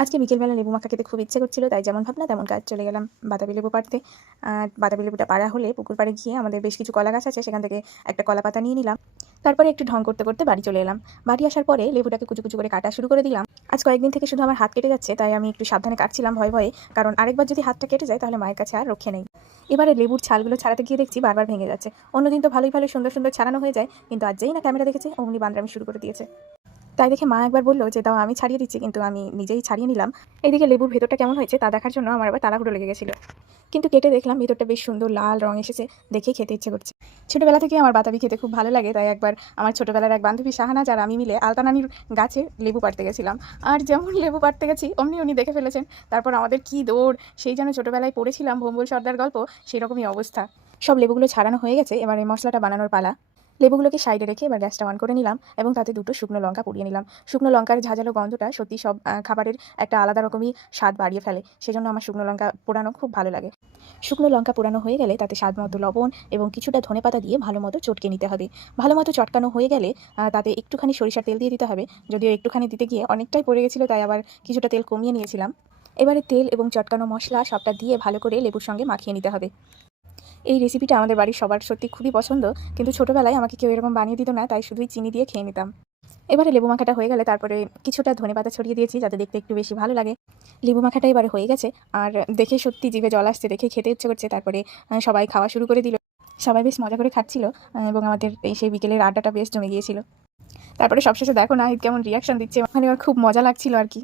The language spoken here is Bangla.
আজকে বিকেলবেলা লেবু মাখা খেতে খুব ইচ্ছে করছিল, তাই যেমন ভাবনা তেমন কাজ চলে গেলাম বাতাবি লেবু পাড়তে। বাতাবি লেবুটা পাড়া হলে পুকুর পাড়ে গিয়ে আমাদের বেশ কিছু কলা গাছ আছে, সেখান থেকে একটা কলা পাতা নিয়ে নিলাম। তারপরে একটু ঢং করতে করতে বাড়ি চলে এলাম। বাড়ি আসার পরে লেবুটাকে কুচু কুচু করে কাটা শুরু করে দিলাম। আজ কয়েকদিন থেকে শুধু আমার হাত কেটে যাচ্ছে, তাই আমি একটু সাবধানে কাটছিলাম ভয়ে ভয়ে, কারণ আরেকবার যদি হাতটা কেটে যায় তাহলে মায়ের কাছে আর রক্ষে নেই। এবারে লেবুর ছালগুলো ছাড়াতে গিয়ে দেখছি বারবার ভেঙে যাচ্ছে। অন্যদিন তো ভালোই ভালো সুন্দর সুন্দর ছাড়ানো হয়ে যায়, কিন্তু আজ যেই না ক্যামেরা দেখেছে অমনি বান্দরামি শুরু করে দিয়েছে। তাই দেখে মা একবার বলল যে দাও আমি ছাড়িয়ে দিচ্ছি, কিন্তু আমি নিজেই ছাড়িয়ে নিলাম। এদিকে লেবুর ভেতরটা কেমন হয়েছে তা দেখার জন্য আমার আবার তাড়াহুড়ো লেগে গেছিল। কিন্তু কেটে দেখলাম ভেতরটা বেশ সুন্দর লাল রং এসেছে, দেখেই খেতে ইচ্ছে করছে। ছোটবেলা থেকে আমার বাতাবি খেতে খুব ভালো লাগে, তাই একবার আমার ছোটবেলার এক বান্ধবী শাহানাজ আর আমি মিলে আলতানানির গাছে লেবু পাড়তে গেছিলাম। আর যেমন লেবু পাড়তে গেছি অমনি উনি দেখে ফেলেছেন। তারপর আমাদের কি দৌড়, সেই যেন ছোটবেলায় পড়েছিলাম ভম্বল সর্দার গল্প, সেরকমই অবস্থা। সব লেবুগুলো ছাড়ানো হয়ে গেছে, এবার এই মশলাটা বানানোর পালা। লেবুগুলোকে সাইডে রেখে এবার গ্যাসটা অন করে নিলাম এবং তাতে দুটো শুকনো লঙ্কা পুড়িয়ে নিলাম। শুকনো লঙ্কার ঝাঁঝালো গন্ধটা সত্যি সব খাবারের একটা আলাদা রকমই স্বাদ বাড়িয়ে ফেলে, সেজন্য আমার শুকনো লঙ্কা পোড়ানো খুব ভালো লাগে। শুকনো লঙ্কা পোড়ানো হয়ে গেলে তাতে স্বাদ মতো লবণ এবং কিছুটা ধনেপাতা দিয়ে ভালো মতো চটকে নিতে হবে। ভালো মতো চটকানো হয়ে গেলে তাতে একটুখানি সরিষার তেল দিয়ে দিতে হবে। যদিও একটুখানি দিতে গিয়ে অনেকটাই পড়ে গেছিলো, তাই আবার কিছুটা তেল কমিয়ে নিয়েছিলাম। এবারে তেল এবং চটকানো মশলা সবটা দিয়ে ভালো করে লেবুর সঙ্গে মাখিয়ে নিতে হবে। এই রেসিপিটা আমাদের বাড়ির সবার সত্যি খুবই পছন্দ, কিন্তু ছোটোবেলায় আমাকে কেউ এরকম বানিয়ে দিত না, তাই শুধুই চিনি দিয়ে খেয়ে নিতাম। এবারে লেবু মাখাটা হয়ে গেলে তারপরে কিছুটা ধনেপাতা ছড়িয়ে দিয়েছি, যাতে দেখতে একটু বেশি ভালো লাগে। লেবু মাখাটা এবারে হয়ে গেছে, আর দেখে সত্যি জিভে জল আসছে, দেখে খেতে ইচ্ছে করছে। তারপরে সবাই খাওয়া শুরু করে দিল। সবাই বেশ মজা করে খাচ্ছিল, এবং আমাদের এই সেই বিকেলের আড্ডাটা বেশ জমে গিয়েছিল। তারপরে সবশেষে দেখো নাহিদ কেমন রিয়াকশন দিচ্ছে, ওখানে আমার খুব মজা লাগছিল আর কি।